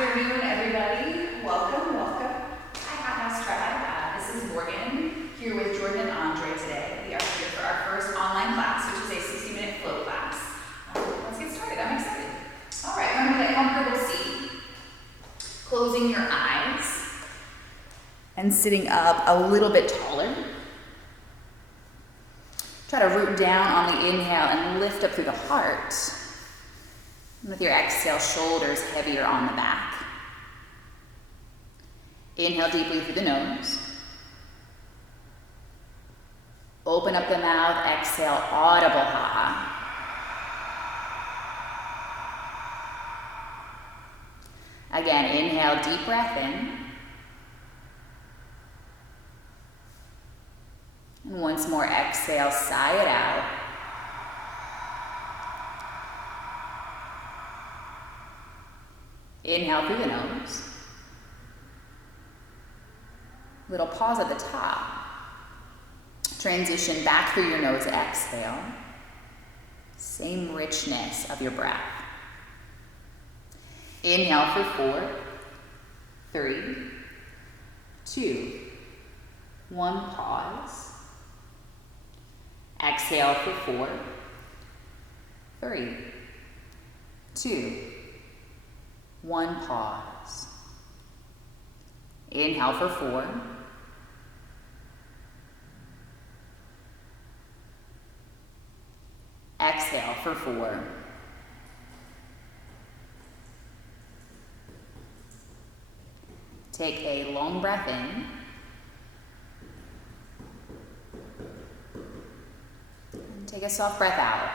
afternoon, everybody. Welcome, welcome. Hi, Hot House Tribe. This is Morgan here with Jordan and Andre today. We are here for our first online class, which is a 60-minute flow class. Let's get started. I'm excited. All right, remember that comfortable seat. Closing your eyes and sitting up a little bit taller. Try to root down on the inhale and lift up through the heart. With your exhale, shoulders heavier on the back. Inhale deeply through the nose. Open up the mouth, exhale, audible ha. Again, inhale, deep breath in. And once more, exhale, sigh it out. Inhale through the nose. Little pause at the top. Transition back through your nose, exhale. Same richness of your breath. Inhale for 4, 3, 2, 1, pause. Exhale for 4, 3, 2, 1, pause. Inhale for 4. Exhale for 4. Take a long breath in. And take a soft breath out.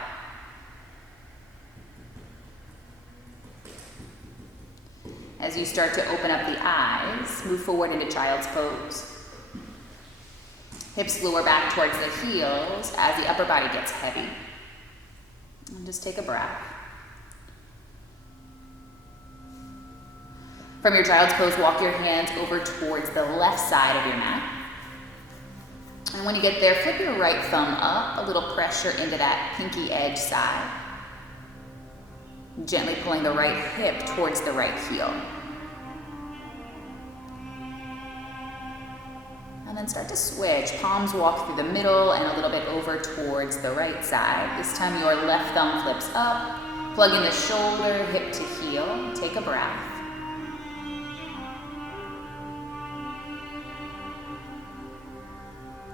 As you start to open up the eyes, move forward into child's pose. Hips lower back towards the heels as the upper body gets heavy. And just take a breath. From your child's pose, walk your hands over towards the left side of your mat. And when you get there, flip your right thumb up, a little pressure into that pinky edge side. Gently pulling the right hip towards the right heel. And then start to switch. Palms walk through the middle and a little bit over towards the right side. This time your left thumb flips up. Plug in the shoulder, hip to heel. Take a breath.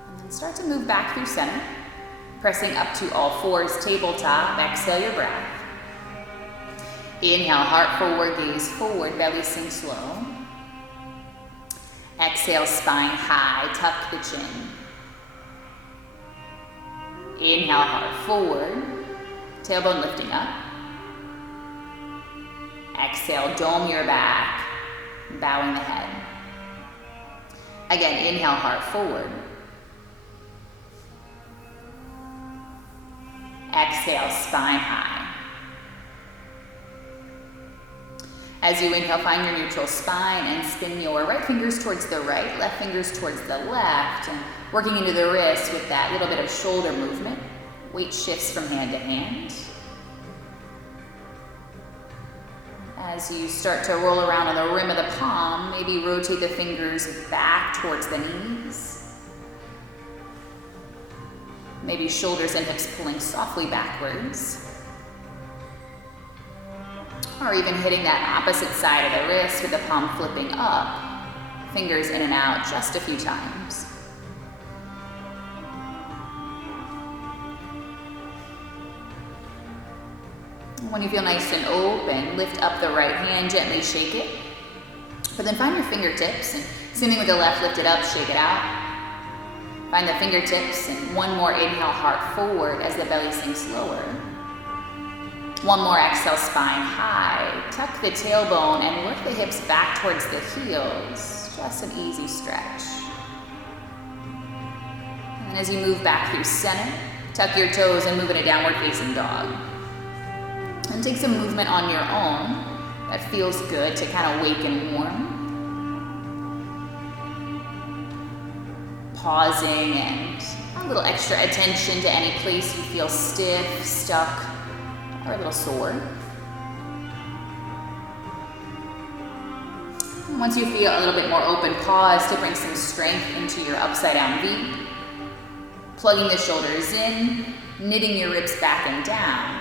And then start to move back through center. Pressing up to all fours, tabletop. Exhale your breath. Inhale, heart forward, gaze forward, belly sink slow. Exhale, spine high, tuck the chin. Inhale, heart forward, tailbone lifting up. Exhale, dome your back, bowing the head. Again, inhale, heart forward. Exhale, spine high. As you inhale, find your neutral spine and spin your right fingers towards the right, left fingers towards the left, and working into the wrist with that little bit of shoulder movement. Weight shifts from hand to hand. As you start to roll around on the rim of the palm, maybe rotate the fingers back towards the knees. Maybe shoulders and hips pulling softly backwards. Or even hitting that opposite side of the wrist with the palm flipping up. Fingers in and out just a few times. When you feel nice and open, lift up the right hand, gently shake it. But then find your fingertips, and same thing with the left, lift it up, shake it out. Find the fingertips, and one more inhale, heart forward as the belly sinks lower. One more exhale, spine high. Tuck the tailbone and work the hips back towards the heels. Just an easy stretch. And as you move back through center, tuck your toes and move in a downward facing dog. And take some movement on your own that feels good to kind of wake and warm. Pausing and a little extra attention to any place you feel stiff, stuck, or a little sore. Once you feel a little bit more open, pause to bring some strength into your upside down V. Plugging the shoulders in, knitting your ribs back and down,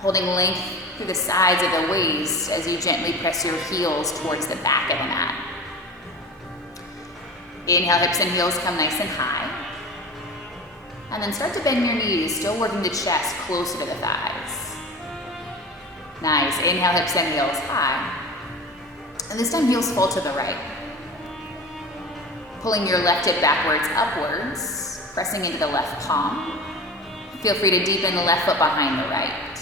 holding length through the sides of the waist as you gently press your heels towards the back of the mat. Inhale, hips and heels come nice and high. And then start to bend your knees, still working the chest closer to the thighs. Nice. Inhale, hips and heels high. And this time heels fall to the right. Pulling your left hip backwards, upwards, pressing into the left palm. Feel free to deepen the left foot behind the right.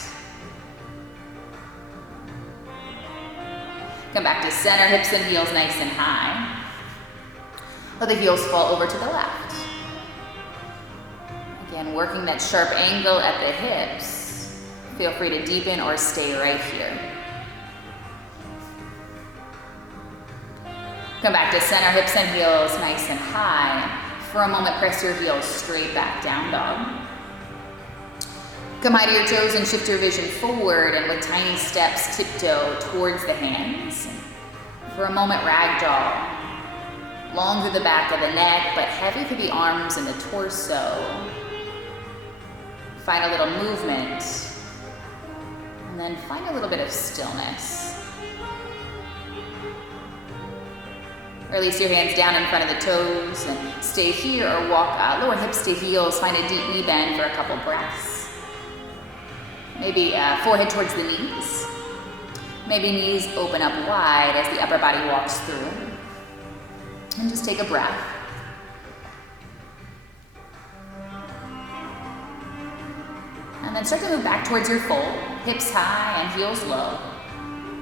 Come back to center, hips and heels nice and high. Let the heels fall over to the left. Again, working that sharp angle at the hips. Feel free to deepen or stay right here. Come back to center, hips and heels nice and high. For a moment, press your heels straight back, down dog. Come high to your toes and shift your vision forward, and with tiny steps, tiptoe towards the hands. For a moment, ragdoll. Long through the back of the neck, but heavy through the arms and the torso. Find a little movement, and then find a little bit of stillness. Release your hands down in front of the toes and stay here or walk lower hips to heels. Find a deep knee bend for a couple breaths. Maybe forehead towards the knees. Maybe knees open up wide as the upper body walks through. And just take a breath. And then start to move back towards your fold. Hips high and heels low.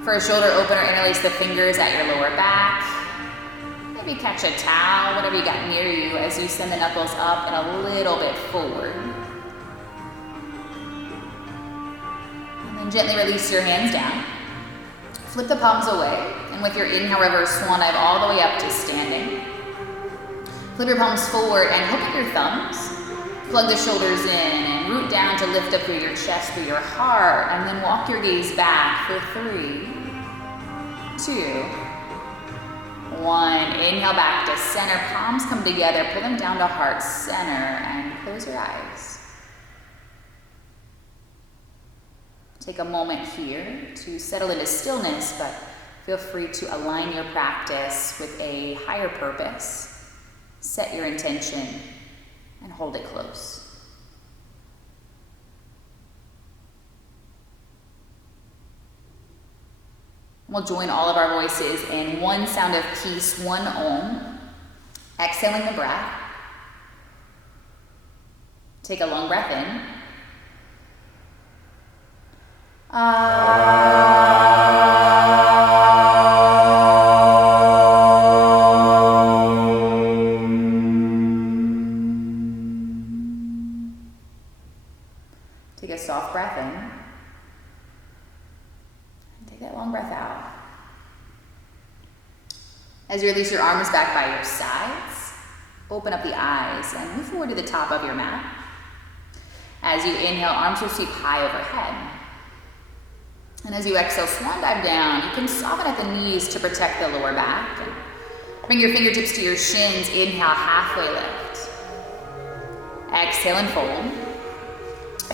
For a shoulder opener, interlace the fingers at your lower back. Maybe catch a towel, whatever you got near you, as you send the knuckles up and a little bit forward. And then gently release your hands down. Flip the palms away, and with your inhale, reverse swan dive all the way up to standing. Flip your palms forward and hook at your thumbs. Plug the shoulders in and root down to lift up through your chest, through your heart, and then walk your gaze back for 3, 2, 1. Inhale back to center, palms come together, pull them down to heart center, and close your eyes. Take a moment here to settle into stillness, but feel free to align your practice with a higher purpose. Set your intention and hold it close. We'll join all of our voices in one sound of peace, one Om. Exhaling the breath. Take a long breath in. Take a soft breath in. And take that long breath out. As you release your arms back by your sides, open up the eyes and move forward to the top of your mat. As you inhale, arms will sweep high overhead. And as you exhale, swan dive down. You can soften at the knees to protect the lower back. And bring your fingertips to your shins. Inhale, halfway lift. Exhale and fold.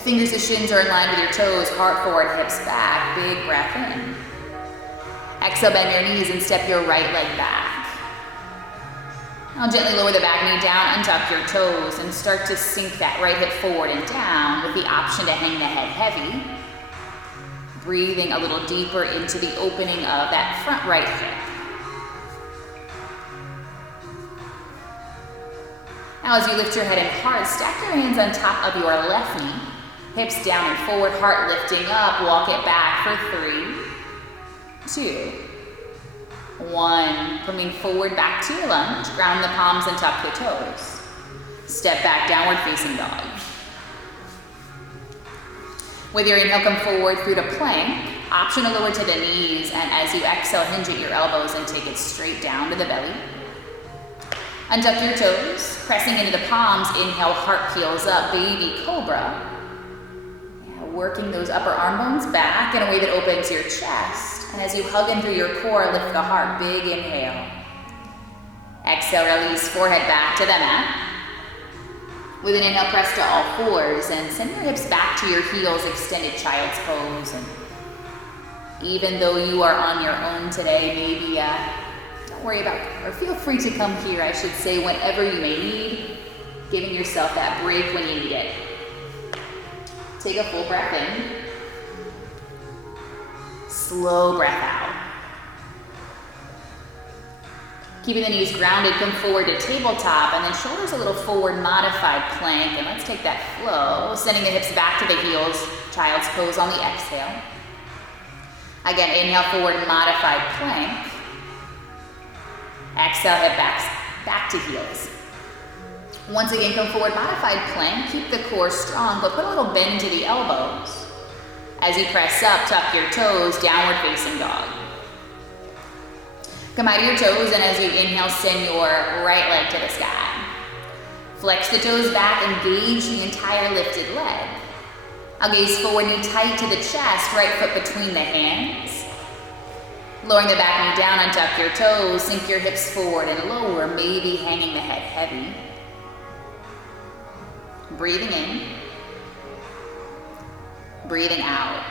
Fingers to shins are in line with your toes. Heart forward, hips back. Big breath in. Exhale, bend your knees and step your right leg back. Now gently lower the back knee down, untuck your toes, and start to sink that right hip forward and down with the option to hang the head heavy. Breathing a little deeper into the opening of that front right hip. Now as you lift your head and heart, stack your hands on top of your left knee. Hips down and forward, heart lifting up. Walk it back for 3, 2, 1. Coming forward back to your lunge. Ground the palms and tuck the toes. Step back, downward facing dog. With your inhale, come forward through to plank. Option to lower to the knees, and as you exhale, hinge at your elbows and take it straight down to the belly. Untuck your toes, pressing into the palms. Inhale, heart peels up, baby cobra. Yeah, working those upper arm bones back in a way that opens your chest. And as you hug in through your core, lift the heart. Big inhale. Exhale, release forehead back to the mat. With an inhale, press to all fours and send your hips back to your heels, extended child's pose. And even though you are on your own today, maybe don't worry about, or feel free to come here, I should say, whenever you may need, giving yourself that break when you need it. Take a full breath in. Slow breath out. Keeping the knees grounded, come forward to tabletop, and then shoulders a little forward, modified plank. And let's take that flow, sending the hips back to the heels, child's pose on the exhale. Again, inhale, forward, modified plank. Exhale, hip back to heels. Once again, come forward, modified plank. Keep the core strong, but put a little bend to the elbows. As you press up, tuck your toes, downward facing dog. Come out of your toes, and as you inhale, send your right leg to the sky. Flex the toes back, engage the entire lifted leg. I'll gaze forward, knee tight to the chest, right foot between the hands. Lowering the back knee down, untuck your toes, sink your hips forward and lower, maybe hanging the head heavy. Breathing in. Breathing out.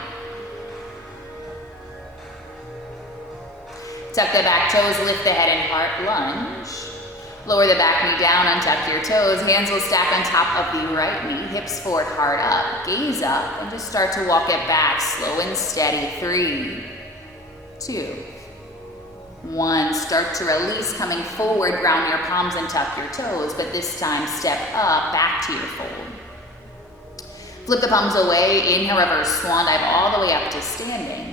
Tuck the back toes, lift the head and heart, lunge. Lower the back knee down, untuck your toes. Hands will stack on top of the right knee, hips forward, heart up. Gaze up and just start to walk it back, slow and steady. 3, 2, 1. Start to release, coming forward, ground your palms and tuck your toes, but this time step up, back to your fold. Flip the palms away, inhale, reverse swan dive all the way up to standing.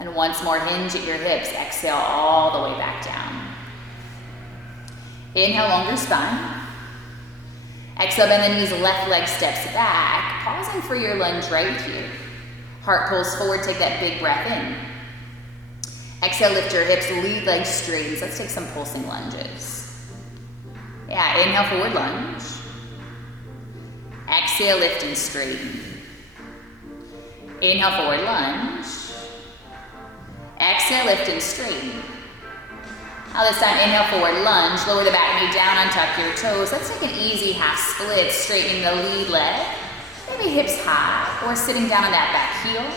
And once more, hinge at your hips, exhale all the way back down. Inhale, longer spine. Exhale, bend the knees, left leg steps back, pausing for your lunge right here. Heart pulls forward, take that big breath in. Exhale, lift your hips, lead leg straightens. Let's take some pulsing lunges. Yeah, inhale, forward lunge. Exhale, lift and straighten. Inhale, forward lunge. Exhale, lift and straighten. Now this time, inhale, forward lunge. Lower the back knee down, untuck your toes. Let's take an easy half split, straightening the lead leg. Maybe hips high, or sitting down on that back heel.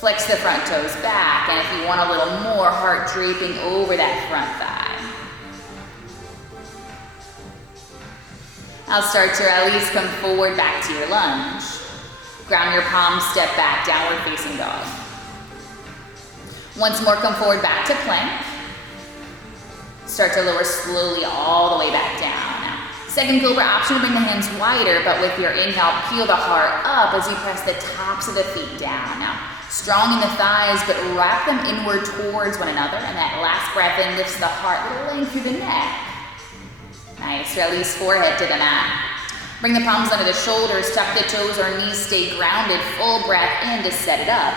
Flex the front toes back, and if you want a little more, heart draping over that front thigh. I'll start to release, come forward, back to your lunge. Ground your palms, step back, downward facing dog. Once more, come forward, back to plank. Start to lower slowly all the way back down. Now, second cobra option to bring the hands wider, but with your inhale, peel the heart up as you press the tops of the feet down. Now, strong in the thighs, but wrap them inward towards one another, and that last breath in lifts the heart, little length through the neck. Nice, release forehead to the mat. Bring the palms under the shoulders, tuck the toes or knees, stay grounded, full breath in to set it up.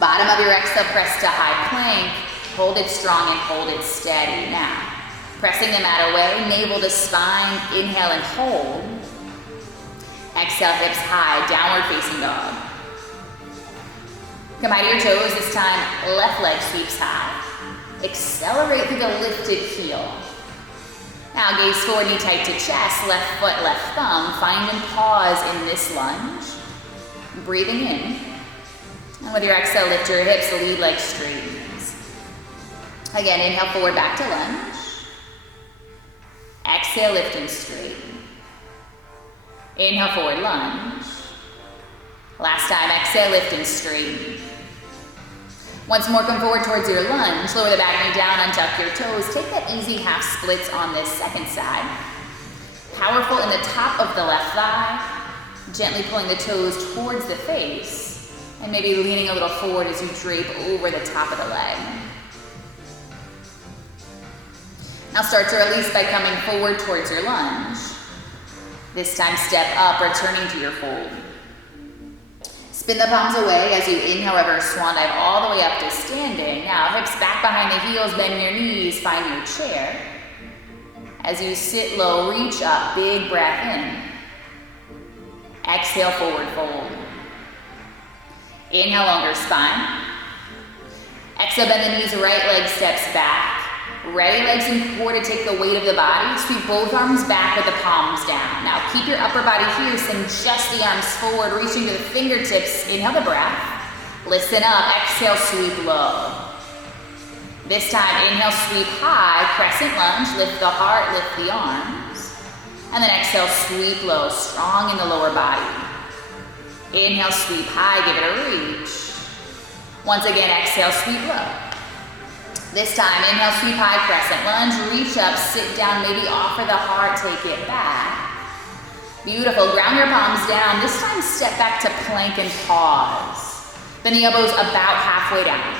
Bottom of your exhale, press to high plank. Hold it strong and hold it steady. Now, pressing the mat away, navel to spine, inhale and hold. Exhale, hips high, downward facing dog. Come out of your toes, this time left leg sweeps high. Accelerate through the lifted heel. Now gaze forward, knee tight to chest, left foot, left thumb. Find and pause in this lunge. Breathing in. And with your exhale, lift your hips, lead leg straightens. Again, inhale forward, back to lunge. Exhale, lift and straighten. Inhale, forward lunge. Last time, exhale, lift and straighten. Once more, come forward towards your lunge. Lower the back knee down, untuck your toes. Take that easy half splits on this second side. Powerful in the top of the left thigh. Gently pulling the toes towards the face. And maybe leaning a little forward as you drape over the top of the leg. Now start to release by coming forward towards your lunge. This time step up, returning to your fold. Spin the palms away as you inhale, reverse swan dive all the way up to standing. Now hips back behind the heels, bend your knees, find your chair. As you sit low, reach up, big breath in. Exhale, forward fold. Inhale, longer spine. Exhale, bend the knees, right leg steps back. Ready, legs and core to take the weight of the body. Sweep both arms back with the palms down. Now keep your upper body here, send just the arms forward, reaching to the fingertips. Inhale the breath. Listen up, exhale, sweep low. This time, inhale, sweep high, crescent lunge, lift the heart, lift the arms. And then exhale, sweep low, strong in the lower body. Inhale, sweep high, give it a reach. Once again, exhale, sweep low. This time, inhale, sweep high, crescent lunge, reach up, sit down, maybe offer the heart, take it back. Beautiful, ground your palms down. This time, step back to plank and pause. Bend the elbows about halfway down.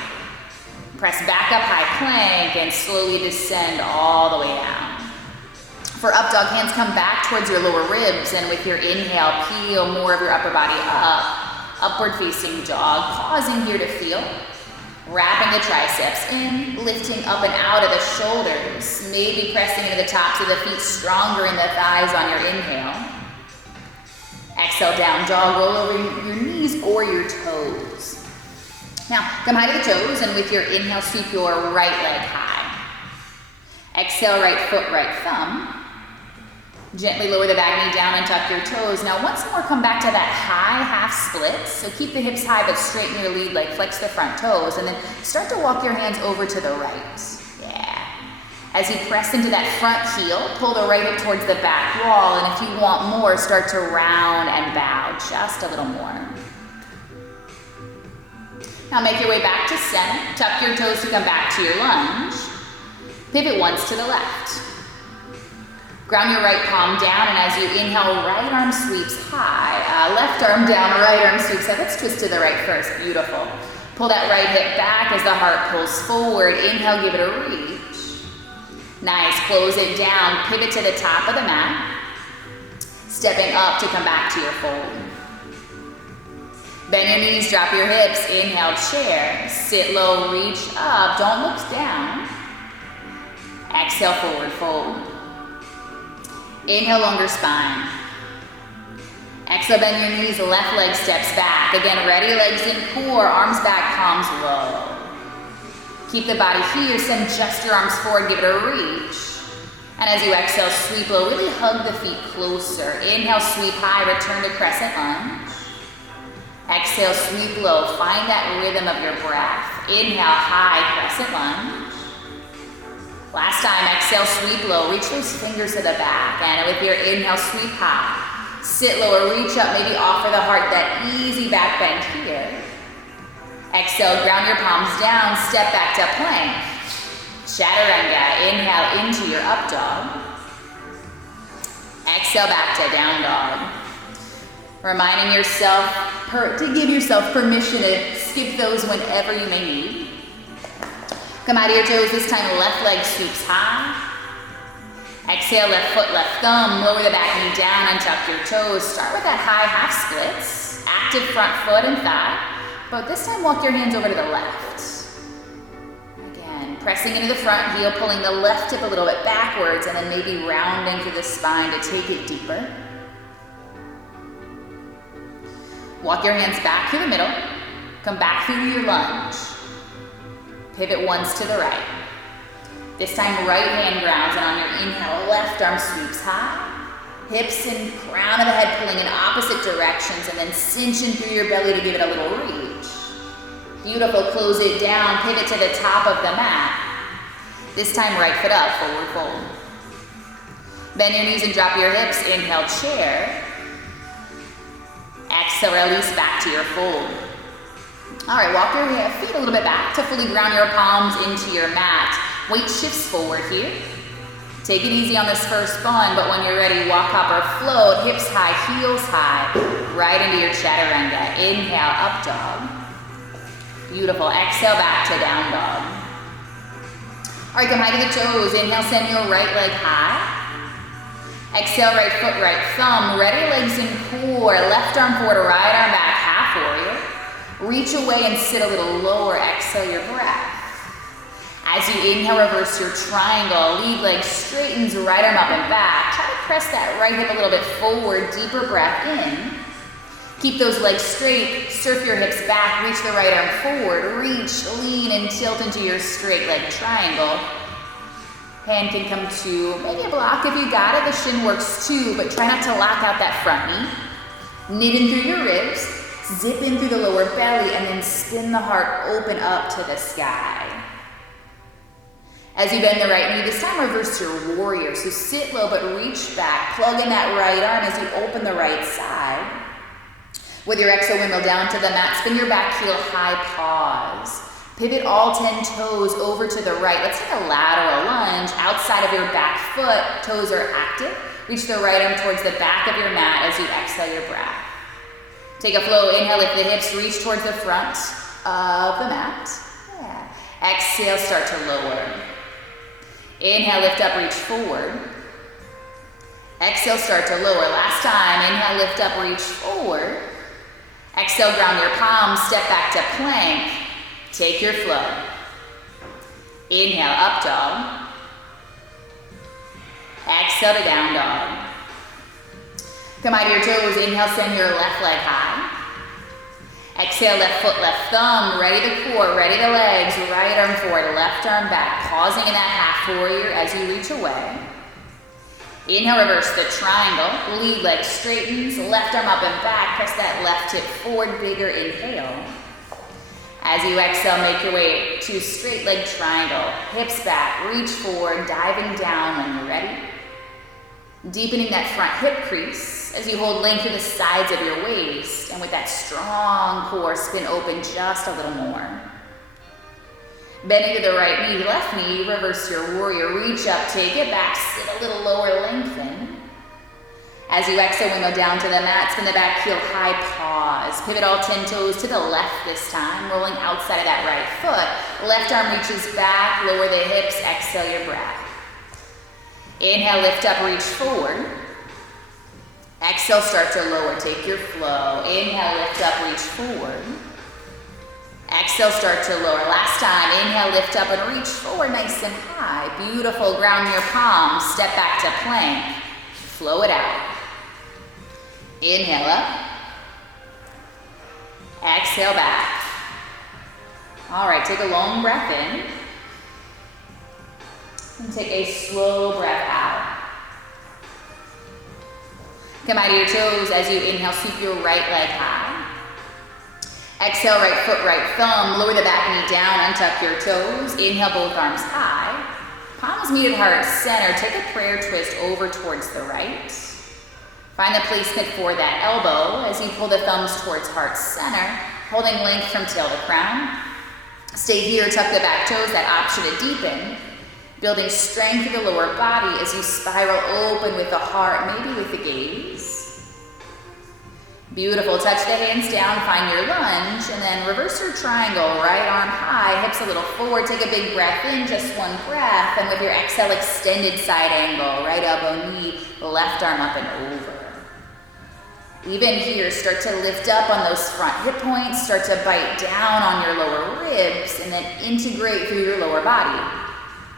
Press back up, high plank, and slowly descend all the way down. For up dog, hands come back towards your lower ribs, and with your inhale, peel more of your upper body up. Upward facing dog, pausing here to feel. Wrapping the triceps in, lifting up and out of the shoulders, maybe pressing into the tops of the feet, stronger in the thighs on your inhale. Exhale, down dog, roll over your knees or your toes. Now, come high to the toes, and with your inhale, sweep your right leg high. Exhale, right foot, right thumb. Gently lower the back knee down and tuck your toes. Now once more, come back to that high half split. So keep the hips high but straighten your lead leg, flex the front toes, and then start to walk your hands over to the right. Yeah. As you press into that front heel, pull the right hip towards the back wall, and if you want more, start to round and bow just a little more. Now make your way back to center. Tuck your toes to come back to your lunge. Pivot once to the left. Ground your right palm down, and as you inhale, right arm sweeps high. Left arm down, right arm sweeps up. Let's twist to the right first. Beautiful. Pull that right hip back as the heart pulls forward. Inhale, give it a reach. Nice. Close it down. Pivot to the top of the mat. Stepping up to come back to your fold. Bend your knees, drop your hips. Inhale, chair. Sit low, reach up. Don't look down. Exhale, forward fold. Inhale, longer spine. Exhale, bend your knees, left leg steps back. Again, ready, legs in core, arms back, palms low. Keep the body here, send just your arms forward, give it a reach. And as you exhale, sweep low, really hug the feet closer. Inhale, sweep high, return to crescent lunge. Exhale, sweep low, find that rhythm of your breath. Inhale, high, crescent lunge. Last time, exhale, sweep low, reach those fingers to the back, and with your inhale, sweep high. Sit lower, reach up, maybe offer the heart that easy back bend here. Exhale, ground your palms down, step back to plank. Chaturanga, inhale into your up dog. Exhale, back to down dog. Reminding yourself to give yourself permission to skip those whenever you may need. Come out of your toes, this time left leg sweeps high. Exhale, left foot, left thumb, lower the back knee down and tuck your toes. Start with that high half splits, active front foot and thigh, but this time walk your hands over to the left. Again, pressing into the front heel, pulling the left hip a little bit backwards, and then maybe rounding through the spine to take it deeper. Walk your hands back through the middle, come back through your lunge. Pivot once to the right. This time right hand grounds, and on your inhale, left arm sweeps high. Hips and crown of the head pulling in opposite directions, and then cinching through your belly to give it a little reach. Beautiful, close it down, pivot to the top of the mat. This time right foot up, forward fold. Bend your knees and drop your hips, inhale, chair. Exhale, release back to your fold. All right, walk your feet a little bit back to fully ground your palms into your mat. Weight shifts forward here. Take it easy on this first bun, but when you're ready, walk, hop, or float, hips high, heels high, right into your chaturanga. Inhale, up dog. Beautiful, exhale, back to down dog. All right, come high to the toes. Inhale, send your right leg high. Exhale, right foot, right thumb. Ready, legs in core. Left arm forward, right arm back, half warrior. Reach away and sit a little lower. Exhale your breath. As you inhale, reverse your triangle. Lead leg straightens, right arm up and back. Try to press that right hip a little bit forward. Deeper breath in. Keep those legs straight, surf your hips back, reach the right arm forward, reach, lean, and tilt into your straight leg triangle. Hand can come to maybe a block if you got it. The shin works too, but try not to lock out that front knee. Knit in through your ribs, zip in through the lower belly, and then spin the heart open up to the sky. As you bend the right knee, this time reverse your warrior. So sit low, but reach back. Plug in that right arm as you open the right side. With your exhale, windmill down to the mat. Spin your back heel high, pause. Pivot all 10 toes over to the right. Let's take a lateral lunge outside of your back foot. Toes are active. Reach the right arm towards the back of your mat as you exhale your breath. Take a flow. Inhale, lift the hips. Reach towards the front of the mat. Yeah. Exhale, start to lower. Inhale, lift up, reach forward. Exhale, start to lower. Last time. Inhale, lift up, reach forward. Exhale, ground your palms, step back to plank. Take your flow. Inhale, up dog. Exhale to down dog. Come out of your toes. Inhale, send your left leg high. Exhale, left foot, left thumb. Ready the core, ready the legs. Right arm forward, left arm back. Pausing in that half warrior as you reach away. Inhale, reverse the triangle. Lead leg straightens. Left arm up and back. Press that left hip forward. Bigger inhale. As you exhale, make your way to straight leg triangle. Hips back, reach forward, diving down when you're ready. Deepening that front hip crease as you hold length through the sides of your waist. And with that strong core, spin open just a little more. Bending to the right knee, left knee, reverse your warrior. Reach up, take it back, sit a little lower, lengthen. As you exhale, windmill down to the mat, spin the back heel high, pause. Pivot all 10 toes to the left this time, rolling outside of that right foot. Left arm reaches back, lower the hips, exhale your breath. Inhale, lift up, reach forward. Exhale, start to lower, take your flow. Inhale, lift up, reach forward. Exhale, start to lower. Last time, inhale, lift up and reach forward nice and high. Beautiful, ground your palms, step back to plank. Flow it out. Inhale up. Exhale back. All right, take a long breath in. And take a slow breath out. Come out of your toes as you inhale, sweep your right leg high. Exhale, right foot, right thumb. Lower the back knee down, untuck your toes. Inhale, both arms high. Palms meet at heart center. Take a prayer twist over towards the right. Find the placement for that elbow as you pull the thumbs towards heart center, holding length from tail to crown. Stay here, tuck the back toes, that option to deepen. Building strength through the lower body as you spiral open with the heart, maybe with the gaze. Beautiful, touch the hands down, find your lunge, and then reverse your triangle, right arm high, hips a little forward, take a big breath in, just one breath, and with your exhale, extended side angle, right elbow, knee, left arm up and over. Even here, start to lift up on those front hip points, start to bite down on your lower ribs, and then integrate through your lower body.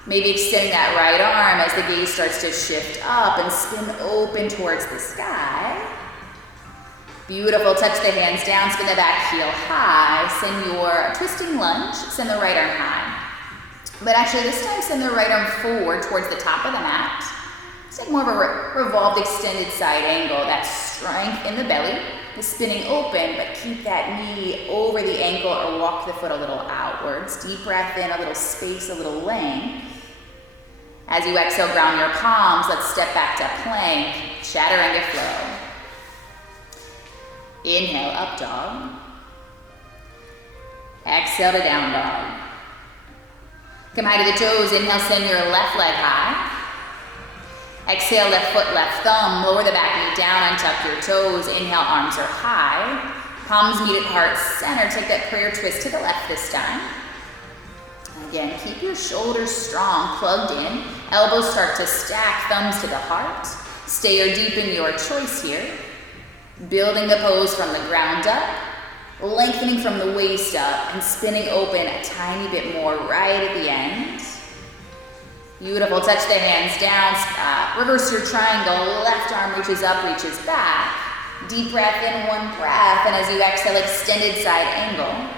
Maybe extending that right arm as the gaze starts to shift up and spin open towards the sky. Beautiful, touch the hands down, spin the back heel high, send your twisting lunge, send the right arm high. But actually this time send the right arm forward towards the top of the mat. It's like more of a revolved extended side angle, that strength in the belly, the spinning open, but keep that knee over the ankle or walk the foot a little outwards. Deep breath in, a little space, a little length. As you exhale, ground your palms, let's step back to plank, chaturanga flow. Inhale, up dog. Exhale to down dog. Come high to the toes, inhale, send your left leg high. Exhale, left foot, left thumb, lower the back knee down, untuck your toes. Inhale, arms are high. Palms meet at heart center, take that prayer twist to the left this time. Again, keep your shoulders strong, plugged in. Elbows start to stack, thumbs to the heart. Stay or deepen your choice here. Building the pose from the ground up, lengthening from the waist up, and spinning open a tiny bit more right at the end. Beautiful, touch the hands down, reverse your triangle, left arm reaches up, reaches back. Deep breath in, one breath, and as you exhale, extended side angle.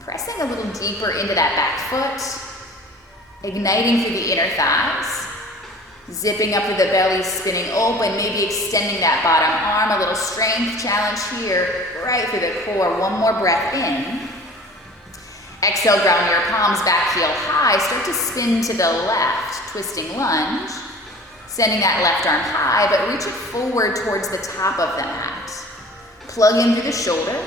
Pressing a little deeper into that back foot, igniting through the inner thighs, zipping up through the belly, spinning open, maybe extending that bottom arm, a little strength challenge here, right through the core. One more breath in. Exhale, ground your palms back, heel high, start to spin to the left, twisting lunge. Sending that left arm high, but reach it forward towards the top of the mat. Plug in through the shoulder,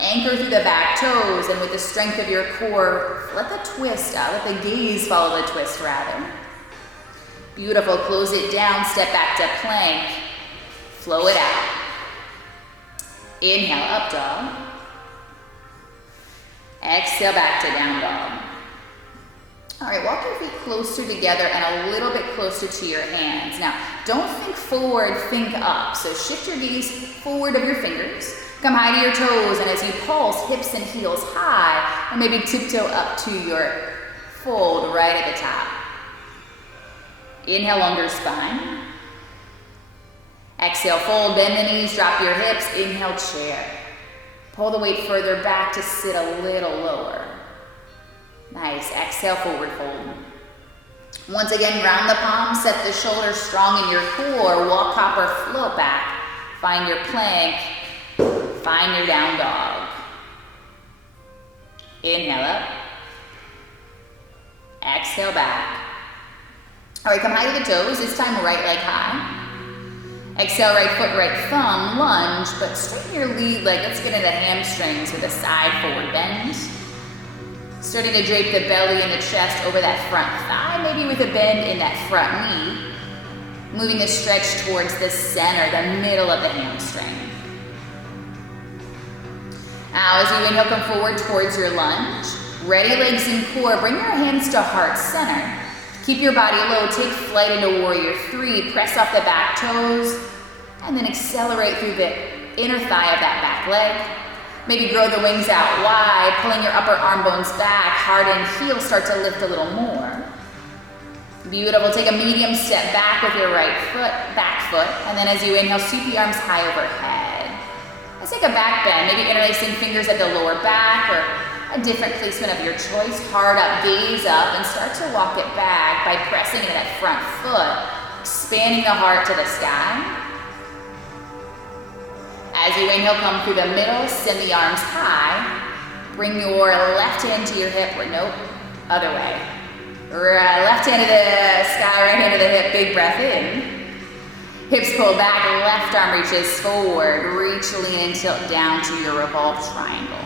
anchor through the back toes, and with the strength of your core, let the twist out, let the gaze follow the twist rather. Beautiful, close it down, step back to plank, flow it out. Inhale, up dog. Exhale, back to down dog. All right, walk your feet closer together and a little bit closer to your hands. Now, don't think forward, think up. So shift your gaze forward of your fingers. Come high to your toes, and as you pulse, hips and heels high, and maybe tiptoe up to your fold right at the top. Inhale, longer spine. Exhale, fold, bend the knees, drop your hips. Inhale, chair. Pull the weight further back to sit a little lower. Nice, exhale, forward fold. Once again, ground the palms, set the shoulders strong in your core, walk, hop, or float back. Find your plank, find your down dog. Inhale up. Exhale back. All right, come high to the toes, this time right leg high. Exhale, right foot, right thumb, lunge, but straighten your lead leg. Let's get into hamstrings with a side forward bend. Starting to drape the belly and the chest over that front thigh, maybe with a bend in that front knee. Moving the stretch towards the center, the middle of the hamstring. Now, as you inhale, come forward towards your lunge. Ready legs and core, bring your hands to heart center. Keep your body low, take flight into warrior three, press off the back toes, and then accelerate through the inner thigh of that back leg. Maybe grow the wings out wide, pulling your upper arm bones back, heart and heel start to lift a little more. Beautiful, take a medium step back with your right foot, back foot, and then as you inhale, sweep the arms high overhead. Let's take a back bend, maybe interlacing fingers at the lower back or a different placement of your choice. Heart up, gaze up, and start to walk it back by pressing into that front foot, expanding the heart to the sky. As you inhale, come through the middle, send the arms high. Bring your left hand to your hip, or nope, other way. Left hand to the sky, right hand to the hip, big breath in. Hips pull back, left arm reaches forward. Reach, lean, and tilt down to your revolved triangle.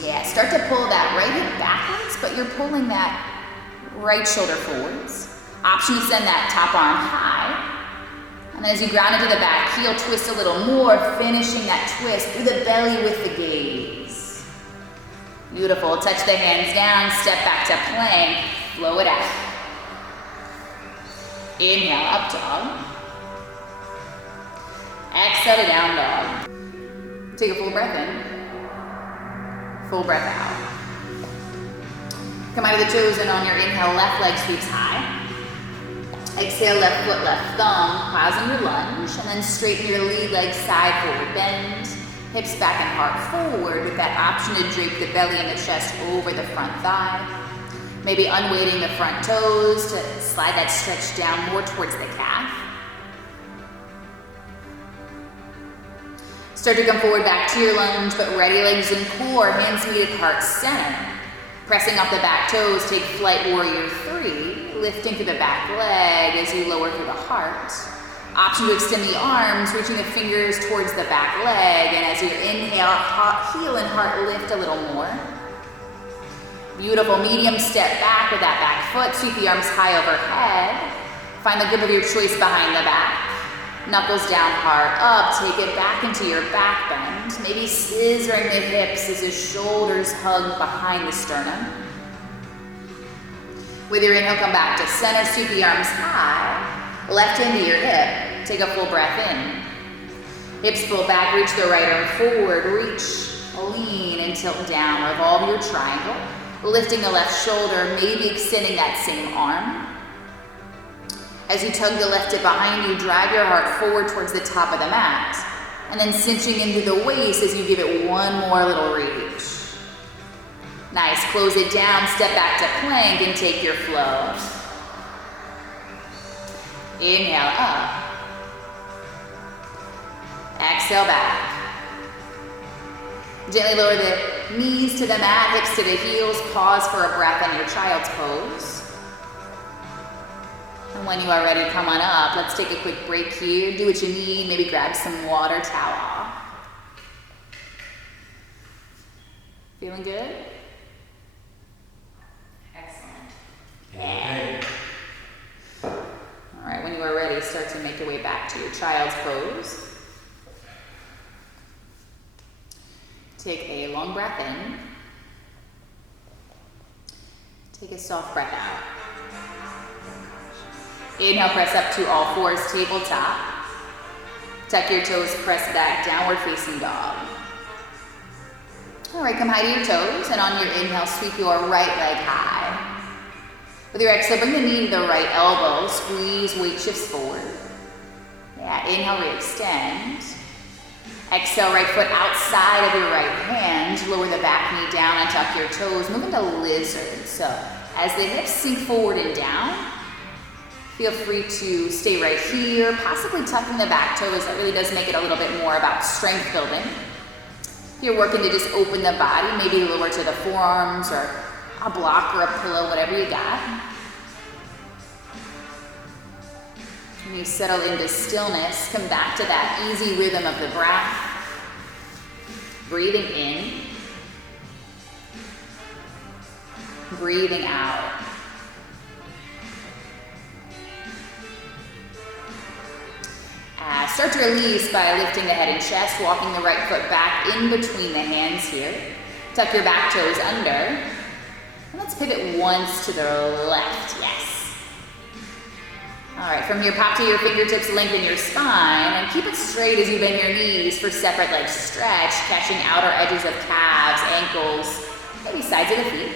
Yeah, start to pull that right hip backwards, but you're pulling that right shoulder forwards. Option to send that top arm high. And then as you ground into the back heel, twist a little more, finishing that twist through the belly with the gaze. Beautiful, touch the hands down, step back to plank, flow it out. Inhale, up dog. Exhale to down dog. Take a full breath in, full breath out. Come out of the toes, and on your inhale, left leg sweeps high. Exhale, left foot, left thumb, pause in your lunge, and then straighten your lead leg side forward bend. Hips back and heart forward with that option to drape the belly and the chest over the front thigh. Maybe unweighting the front toes to slide that stretch down more towards the calf. Start to come forward back to your lunge, but ready legs and core, hands meet at heart center. Pressing off the back toes, take flight warrior three, lifting through the back leg as you lower through the heart. Option to extend the arms, reaching the fingers towards the back leg, and as you inhale, heel and heart lift a little more. Beautiful, medium step back with that back foot, sweep the arms high overhead. Find the grip of your choice behind the back. Knuckles down, heart up, take it back into your back bend. Maybe scissoring the hips as the shoulders hug behind the sternum. With your inhale, come back to center, sweep the arms high. Left hand to your hip, take a full breath in. Hips pull back, reach the right arm forward, reach, lean, and tilt down. Revolve your triangle, lifting the left shoulder, maybe extending that same arm. As you tug the left hip behind you, drive your heart forward towards the top of the mat. And then cinching into the waist as you give it one more little reach. Nice, close it down, step back to plank and take your flow. Inhale up. Exhale back. Gently lower the knees to the mat, hips to the heels. Pause for a breath in your child's pose. And when you are ready, come on up. Let's take a quick break here. Do what you need. Maybe grab some water, towel off. Feeling good? Excellent. Okay. All right, when you are ready, start to make your way back to your child's pose. Take a long breath in. Take a soft breath out. Inhale, press up to all fours, tabletop. Tuck your toes, press back, downward facing dog. All right, come high to your toes, and on your inhale, sweep your right leg high. With your exhale, bring the knee to the right elbow, squeeze, weight shifts forward. Yeah, inhale, re-extend. Exhale, right foot outside of your right hand, lower the back knee down and tuck your toes, move into lizard. So, as the hips sink forward and down, feel free to stay right here, possibly tucking the back toes. That really does make it a little bit more about strength building. If you're working to just open the body, maybe lower to the forearms or a block or a pillow, whatever you got. When you settle into stillness, come back to that easy rhythm of the breath. Breathing in. Breathing out. Start to release by lifting the head and chest, walking the right foot back in between the hands here. Tuck your back toes under. And let's pivot once to the left, yes. All right, from here, pop to your fingertips, lengthen your spine, and keep it straight as you bend your knees for separate leg stretch, catching outer edges of calves, ankles, maybe sides of the feet.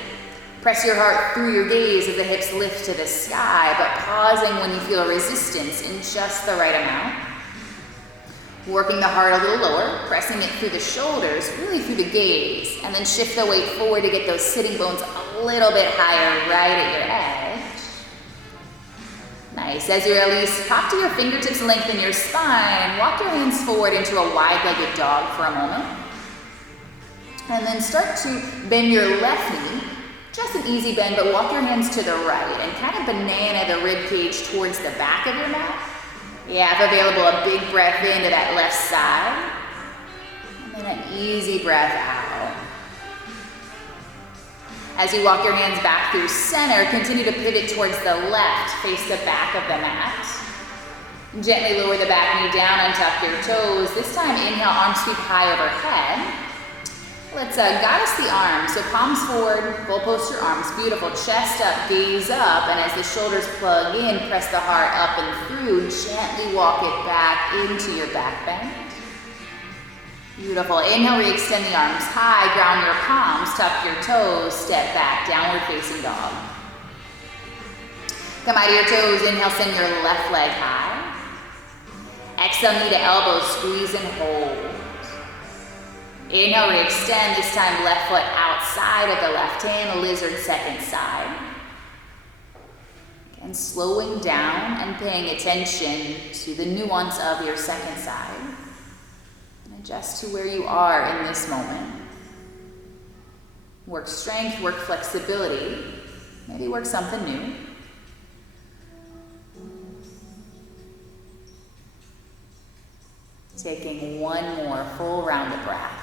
Press your heart through your gaze as the hips lift to the sky, but pausing when you feel resistance in just the right amount. Working the heart a little lower, pressing it through the shoulders, really through the gaze, and then shift the weight forward to get those sitting bones a little bit higher right at your edge. Nice. As you release, pop to your fingertips, lengthen your spine, walk your hands forward into a wide-legged dog for a moment. And then start to bend your left knee, just an easy bend, but walk your hands to the right and kind of banana the rib cage towards the back of your mat. Yeah, if available, a big breath into that left side. And then an easy breath out. As you walk your hands back through center, continue to pivot towards the left, face the back of the mat. Gently lower the back knee down and tuck your toes. This time, inhale, arms sweep high overhead. Let's goddess the arms, so palms forward, goal post your arms, beautiful, chest up, gaze up, and as the shoulders plug in, press the heart up and through, gently walk it back into your back bend. Beautiful, inhale, re-extend the arms high, ground your palms, tuck your toes, step back, downward facing dog. Come out of your toes, inhale, send your left leg high. Exhale, knee to elbow, squeeze and hold. Inhale, re-extend, this time left foot outside of the left hand, lizard second side. And slowing down and paying attention to the nuance of your second side. And adjust to where you are in this moment. Work strength, work flexibility, maybe work something new. Taking one more full round of breath.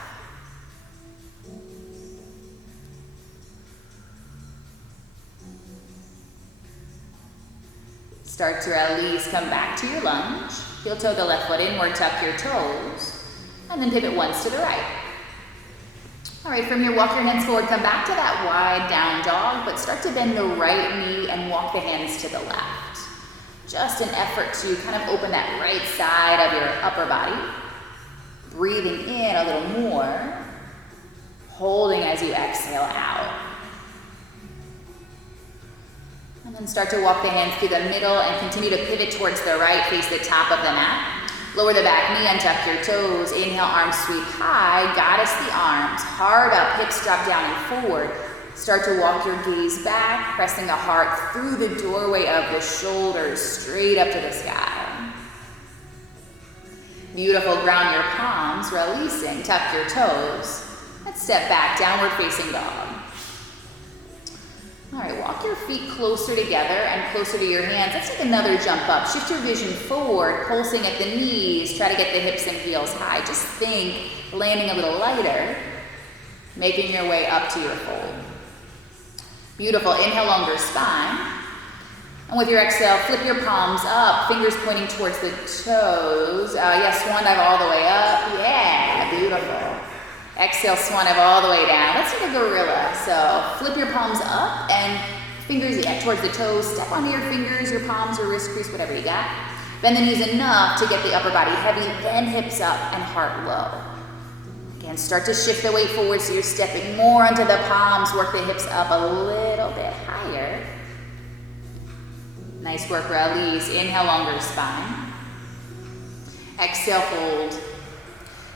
Start to release, come back to your lunge. Heel toe the left foot inward, tuck your toes, and then pivot once to the right. All right, from here, walk your hands forward, come back to that wide down dog, but start to bend the right knee and walk the hands to the left. Just an effort to kind of open that right side of your upper body. Breathing in a little more, holding as you exhale out. And then start to walk the hands through the middle and continue to pivot towards the right, face the top of the mat. Lower the back knee, untuck your toes. Inhale, arms sweep high. Goddess the arms. Heart up, hips drop down and forward. Start to walk your gaze back, pressing the heart through the doorway of the shoulders, straight up to the sky. Beautiful, ground your palms, releasing, tuck your toes. Let's step back, downward facing dog. All right, walk your feet closer together and closer to your hands. Let's take another jump up. Shift your vision forward, pulsing at the knees. Try to get the hips and heels high. Just think, landing a little lighter, making your way up to your fold. Beautiful, inhale, longer spine. And with your exhale, flip your palms up, fingers pointing towards the toes. Yes, swan dive all the way up. Yeah, beautiful. Exhale, swan dive all the way down. Let's take a gorilla. So flip your palms up and fingers towards the toes. Step onto your fingers, your palms, or wrist crease, whatever you got. Bend the knees enough to get the upper body heavy, then hips up and heart low. Again, start to shift the weight forward so you're stepping more onto the palms. Work the hips up a little bit higher. Nice work, release. Inhale, longer spine. Exhale, fold.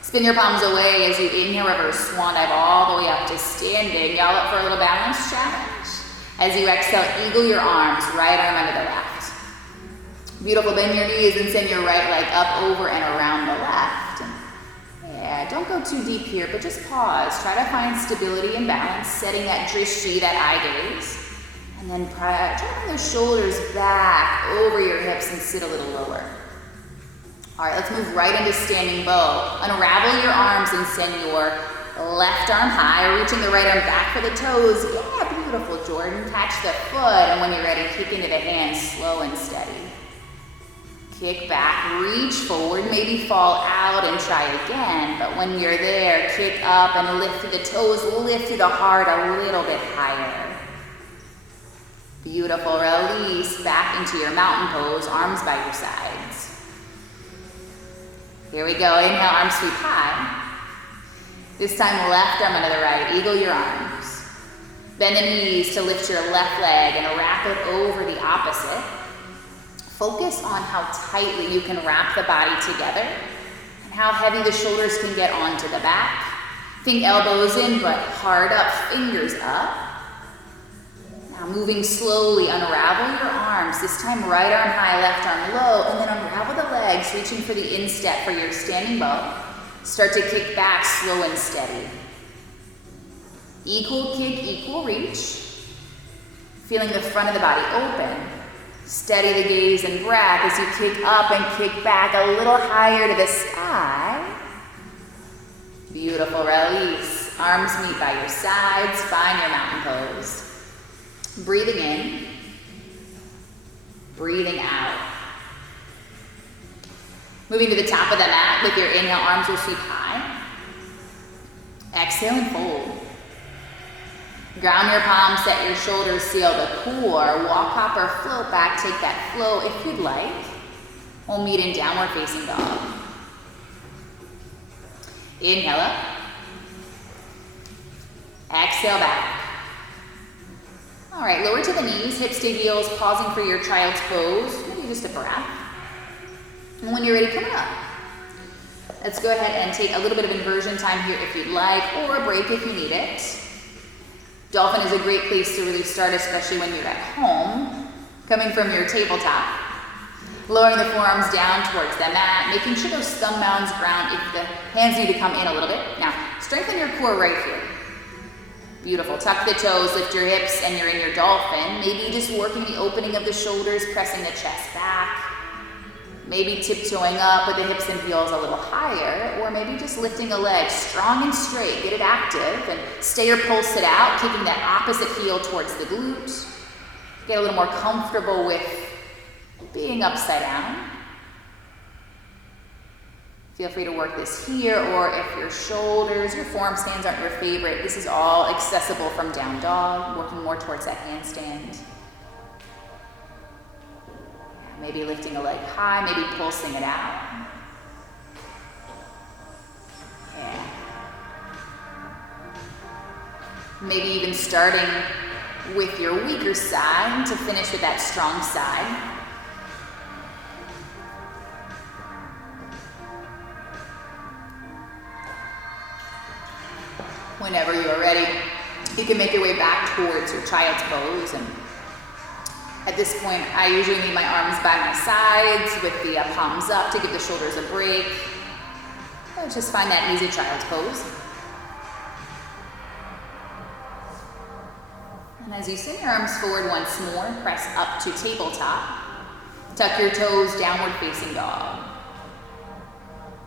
Spin your palms away as you inhale, reverse swan dive all the way up to standing. Y'all up for a little balance challenge? As you exhale, eagle your arms, right arm under the left. Beautiful, bend your knees and send your right leg up, over, and around the left. Yeah, don't go too deep here, but just pause. Try to find stability and balance, setting that drishti, that eye gaze. And then try to bring those shoulders back over your hips and sit a little lower. All right, let's move right into standing bow. Unravel your arms and send your left arm high, reaching the right arm back for the toes. Yeah, beautiful, Jordan. Catch the foot, and when you're ready, kick into the hands, slow and steady. Kick back, reach forward, maybe fall out and try again. But when you're there, kick up and lift through the toes, lift through the heart a little bit higher. Beautiful, release back into your mountain pose, arms by your sides. Here we go, inhale, arms sweep high. This time left arm under the right, eagle your arms. Bend the knees to lift your left leg and wrap it over the opposite. Focus on how tightly you can wrap the body together and how heavy the shoulders can get onto the back. Think elbows in, but hard up, fingers up. Now moving slowly, unravel your arms. This time right arm high, left arm low, and then unravel the legs, reaching for the instep for your standing bow. Start to kick back, slow and steady. Equal kick, equal reach. Feeling the front of the body open. Steady the gaze and breath as you kick up and kick back a little higher to the sky. Beautiful, release. Arms meet by your sides, find your mountain pose. Breathing in, breathing out. Moving to the top of the mat with your inhale, arms will sweep high. Exhale and fold. Ground your palms, set your shoulders, seal the core. Walk, hop, or float back. Take that flow if you'd like. We'll meet in downward facing dog. Inhale up. Exhale back. All right, lower to the knees, hips to heels, pausing for your child's pose. Maybe just a breath. And when you're ready, come up. Let's go ahead and take a little bit of inversion time here if you'd like, or a break if you need it. Dolphin is a great place to really start, especially when you're at home, coming from your tabletop. Lowering the forearms down towards the mat, making sure those thumb mounds ground if the hands need to come in a little bit. Now, strengthen your core right here. Beautiful. Tuck the toes, lift your hips, and you're in your dolphin. Maybe just working the opening of the shoulders, pressing the chest back. Maybe tiptoeing up with the hips and heels a little higher, or maybe just lifting a leg strong and straight. Get it active and stay or pulse it out, kicking that opposite heel towards the glute. Get a little more comfortable with being upside down. Feel free to work this here, or if your shoulders, your forearm stands aren't your favorite, this is all accessible from down dog, working more towards that handstand. Maybe lifting a leg high, maybe pulsing it out. Yeah. Maybe even starting with your weaker side to finish with that strong side. Whenever you are ready, you can make your way back towards your child's pose. And at this point, I usually need my arms by my sides with the palms up to give the shoulders a break. Just find that easy child's pose. And as you send your arms forward once more, press up to tabletop. Tuck your toes, downward facing dog.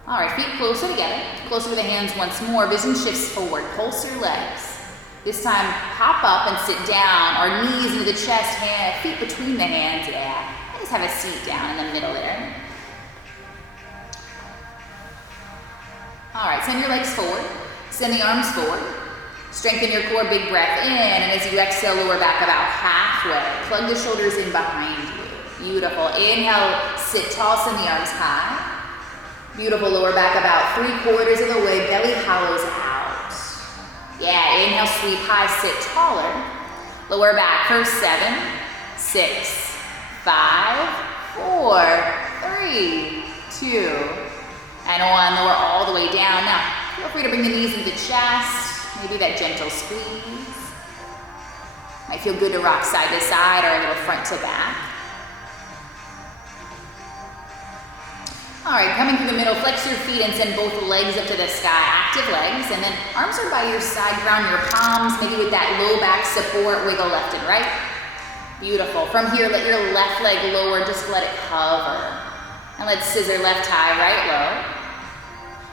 All right, feet closer together, closer to the hands once more. Vision shifts forward, pulse your legs. This time, hop up and sit down, or knees into the chest, feet between the hands, yeah. And just have a seat down in the middle there. All right, send your legs forward, send the arms forward. Strengthen your core, big breath in, and as you exhale, lower back about halfway. Plug the shoulders in behind you. Beautiful. Inhale, sit tall, send the arms high. Beautiful, lower back about 3/4 of the way, belly hollows out. Yeah, inhale, sweep high, sit taller. Lower back for 7, 6, 5, 4, 3, 2, and 1. Lower all the way down. Now, feel free to bring the knees into the chest. Maybe that gentle squeeze. Might feel good to rock side to side or a little front to back. All right, coming through the middle, flex your feet and send both legs up to the sky, active legs, and then arms are by your side, ground your palms, maybe with that low back support, wiggle left and right. Beautiful. From here, let your left leg lower, just let it hover. And let's scissor left high, right low.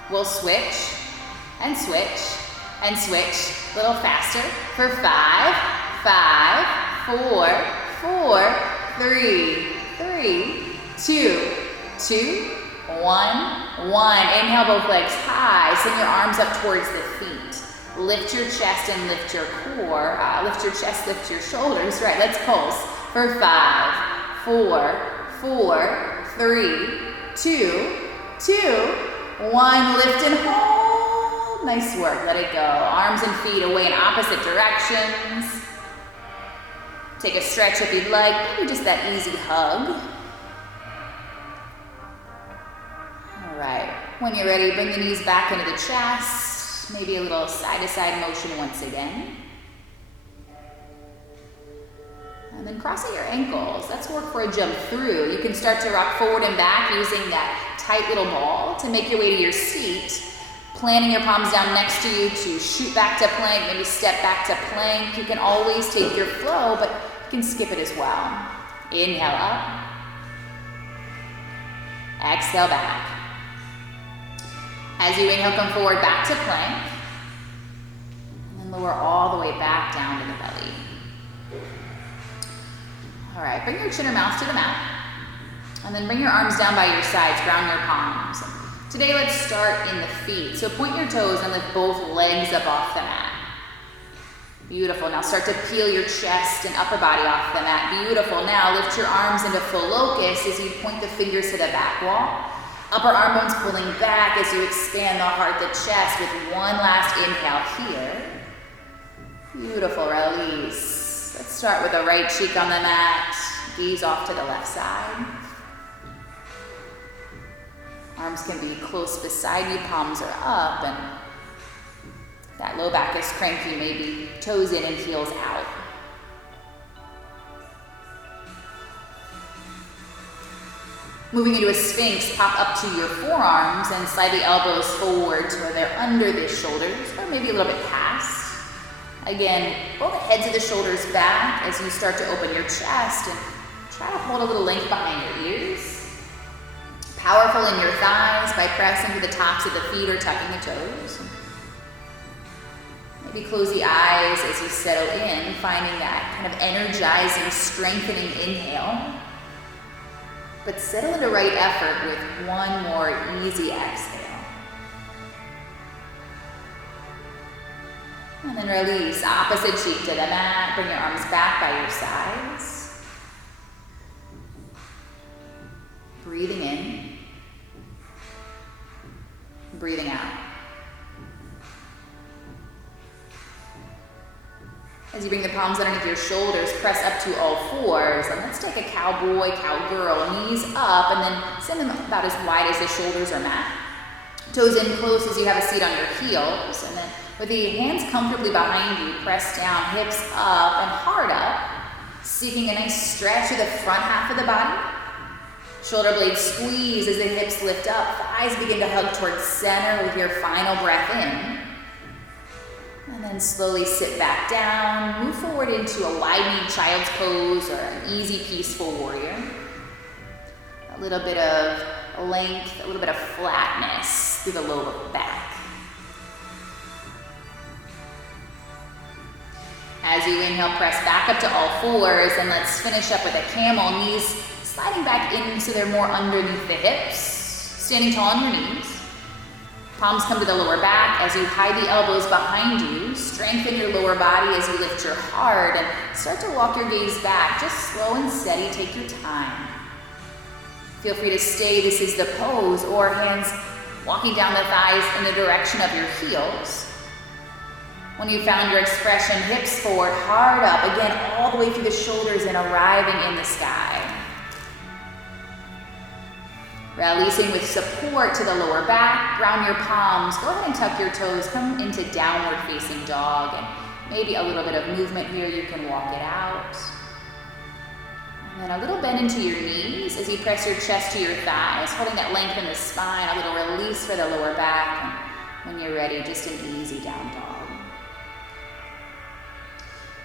We'll switch and switch and switch a little faster for 5, 5, 4, 4, 3, 3, 2, 2, 1, 1. Inhale, both legs high. Send your arms up towards the feet. Lift your chest and lift your core. Lift your chest, lift your shoulders. Right, let's pulse for 5, 4, 4, 3, 2, 2, 1. Lift and hold. Nice work. Let it go. Arms and feet away in opposite directions. Take a stretch if you'd like. Maybe just that easy hug. All right. When you're ready, bring the knees back into the chest. Maybe a little side-to-side motion once again. And then cross at your ankles. Let's work for a jump through. You can start to rock forward and back using that tight little ball to make your way to your seat. Planting your palms down next to you to shoot back to plank, maybe step back to plank. You can always take your flow, but you can skip it as well. Inhale up. Exhale back. As you inhale, come forward back to plank. And then lower all the way back down to the belly. All right, bring your chin or mouth to the mat. And then bring your arms down by your sides, ground your palms. Today, let's start in the feet. So point your toes and lift both legs up off the mat. Beautiful. Now start to peel your chest and upper body off the mat. Beautiful. Now lift your arms into full locust as you point the fingers to the back wall. Upper arm bones pulling back as you expand the heart, the chest with one last inhale here. Beautiful. Release. Let's start with the right cheek on the mat. Gaze off to the left side. Arms can be close beside you, palms are up, and that low back is cranky, maybe toes in and heels out. Moving into a sphinx, pop up to your forearms and slide the elbows forward to where they're under the shoulders, or maybe a little bit past. Again, pull the heads of the shoulders back as you start to open your chest and try to hold a little length behind your ears. Powerful in your thighs by pressing to the tops of the feet or tucking the toes. Maybe close the eyes as you settle in, finding that kind of energizing, strengthening inhale. But settle into right effort with one more easy exhale. And then release, opposite cheek to the mat. Bring your arms back by your sides. Breathing in. Breathing out. As you bring the palms underneath your shoulders, press up to all fours. And let's take a cowboy, cowgirl. Knees up and then send them about as wide as the shoulders are mat. Toes in close as you have a seat on your heels. And then with the hands comfortably behind you, press down, hips up and heart up. Seeking a nice stretch through the front half of the body. Shoulder blades squeeze as the hips lift up. Thighs begin to hug towards center with your final breath in. And then slowly sit back down. Move forward into a widening child's pose or an easy peaceful warrior. A little bit of length, a little bit of flatness through the lower back. As you inhale, press back up to all fours, and let's finish up with a camel. Knees sliding back in so they're more underneath the hips. Standing tall on your knees. Palms come to the lower back as you hide the elbows behind you. Strengthen your lower body as you lift your heart and start to walk your gaze back. Just slow and steady, take your time. Feel free to stay, this is the pose, or hands walking down the thighs in the direction of your heels. When you found your expression, hips forward, heart up, again, all the way through the shoulders and arriving in the sky. Releasing with support to the lower back, ground your palms, go ahead and tuck your toes, come into downward facing dog, and maybe a little bit of movement here, you can walk it out. And then a little bend into your knees as you press your chest to your thighs, holding that length in the spine, a little release for the lower back, and when you're ready, just an easy down dog.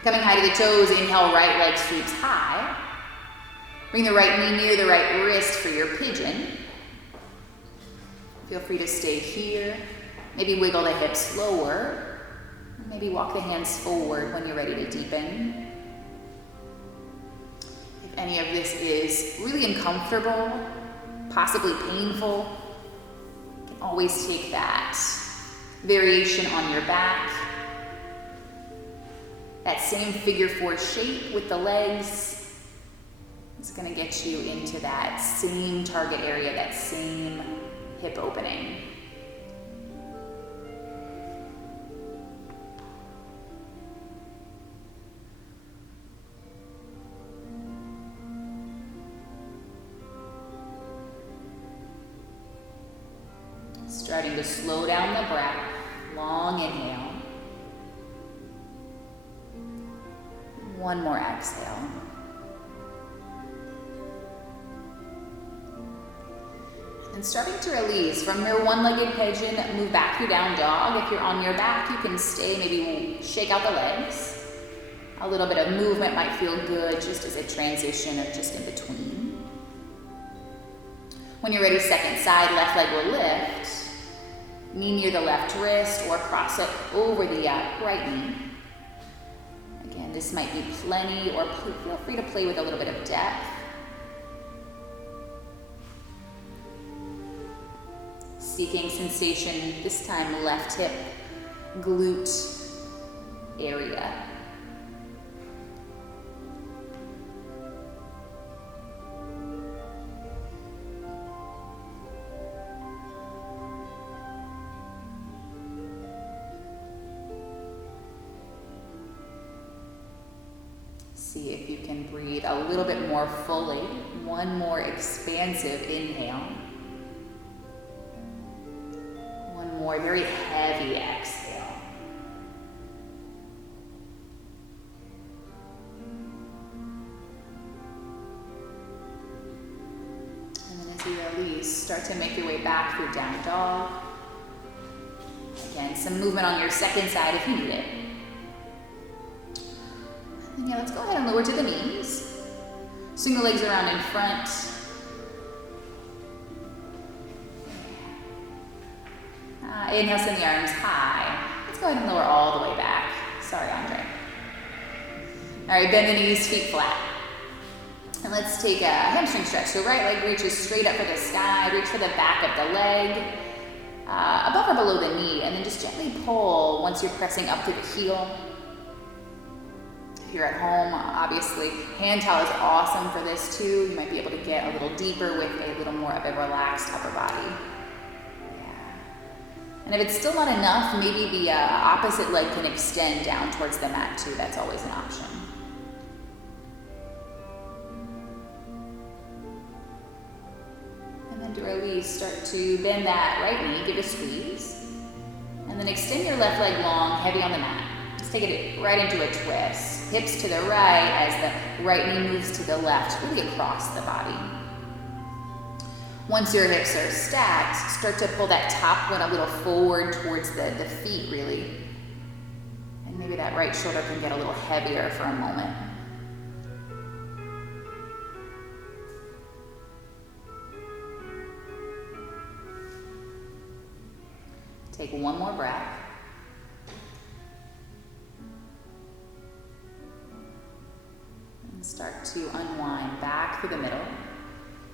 Coming high to the toes, inhale, right leg sweeps high. Bring the right knee near the right wrist for your pigeon. Feel free to stay here. Maybe wiggle the hips lower. Maybe walk the hands forward when you're ready to deepen. If any of this is really uncomfortable, possibly painful, you can always take that variation on your back. That same figure four shape with the legs is going to get you into that same target area, that same hip opening. Starting to slow down the breath, long inhale. One more exhale. And starting to release from your one-legged pigeon, move back through down dog. If you're on your back, you can stay, maybe shake out the legs. A little bit of movement might feel good just as a transition of just in between. When you're ready, second side, left leg will lift. Knee near the left wrist or cross it over the right knee. Again, this might be plenty, or feel free to play with a little bit of depth. Seeking sensation, this time left hip, glute area. See if you can breathe a little bit more fully. One more expansive inhale. One more very heavy exhale. And then as you release, start to make your way back through down dog. Again, some movement on your second side if you need it. And yeah, let's go ahead and lower to the knees. Swing the legs around in front. Inhale, send the arms high. Let's go ahead and lower all the way back. Sorry, Andre. All right, bend the knees, feet flat. And let's take a hamstring stretch. So right leg reaches straight up for the sky. Reach for the back of the leg, above or below the knee. And then just gently pull once you're pressing up to the heel. If you're at home, obviously, hand towel is awesome for this too. You might be able to get a little deeper with a little more of a relaxed upper body. Yeah. And if it's still not enough, maybe the opposite leg can extend down towards the mat too. That's always an option. And then to release, start to bend that right knee, give a squeeze. And then extend your left leg long, heavy on the mat. Let's take it right into a twist. Hips to the right as the right knee moves to the left, really across the body. Once your hips are stacked, start to pull that top one a little forward towards the feet, really. And maybe that right shoulder can get a little heavier for a moment. Take one more breath. And start to unwind back through the middle.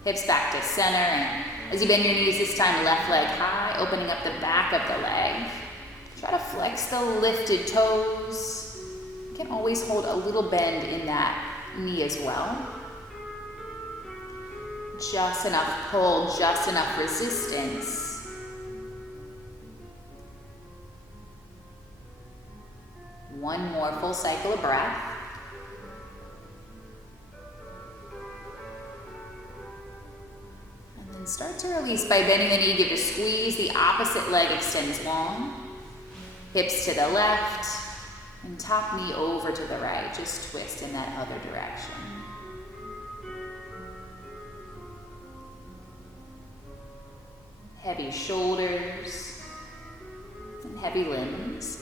Hips back to center, and as you bend your knees this time, left leg high, opening up the back of the leg. Try to flex the lifted toes. You can always hold a little bend in that knee as well. Just enough pull, just enough resistance. One more full cycle of breath. Start to release by bending the knee, give a squeeze. The opposite leg extends long. Hips to the left, and top knee over to the right. Just twist in that other direction. Heavy shoulders and heavy limbs.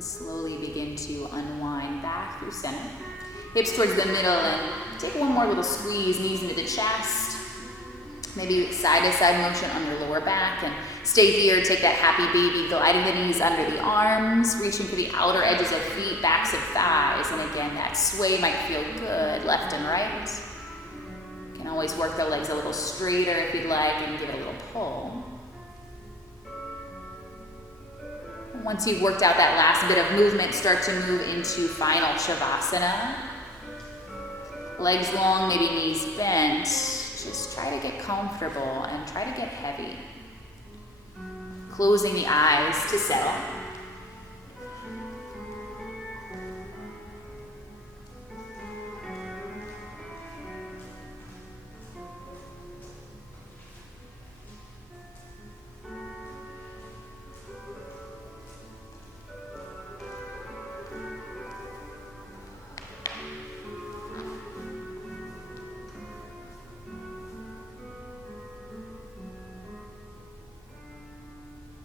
Slowly begin to unwind back through center. Hips towards the middle, and take one more little squeeze, knees into the chest. Maybe side to side motion on your lower back, and stay here. Take that happy baby, gliding the knees under the arms, reaching for the outer edges of feet, backs of thighs. And again, that sway might feel good, left and right. You can always work the legs a little straighter if you'd like, and give it a little pull. Once you've worked out that last bit of movement, start to move into final Shavasana. Legs long, maybe knees bent. Just try to get comfortable and try to get heavy. Closing the eyes to settle.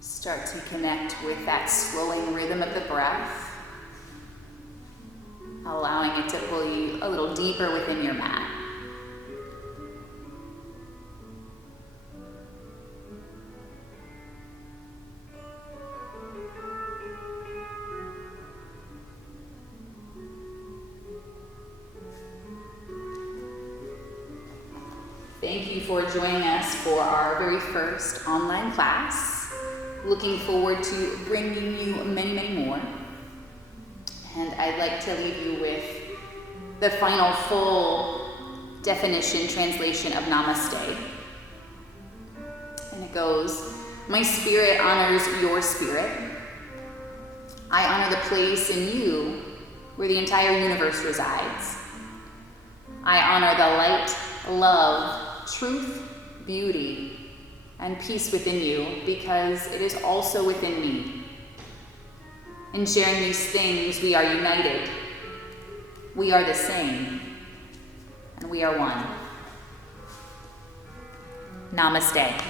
Start to connect with that swelling rhythm of the breath, allowing it to pull you a little deeper within your mat. Thank you for joining us for our very first online class. Looking forward to bringing you many, many more. And I'd like to leave you with the final full definition, translation of Namaste. And it goes, my spirit honors your spirit. I honor the place in you where the entire universe resides. I honor the light, love, truth, beauty, and peace within you, because it is also within me. In sharing these things, we are united. We are the same, and we are one. Namaste.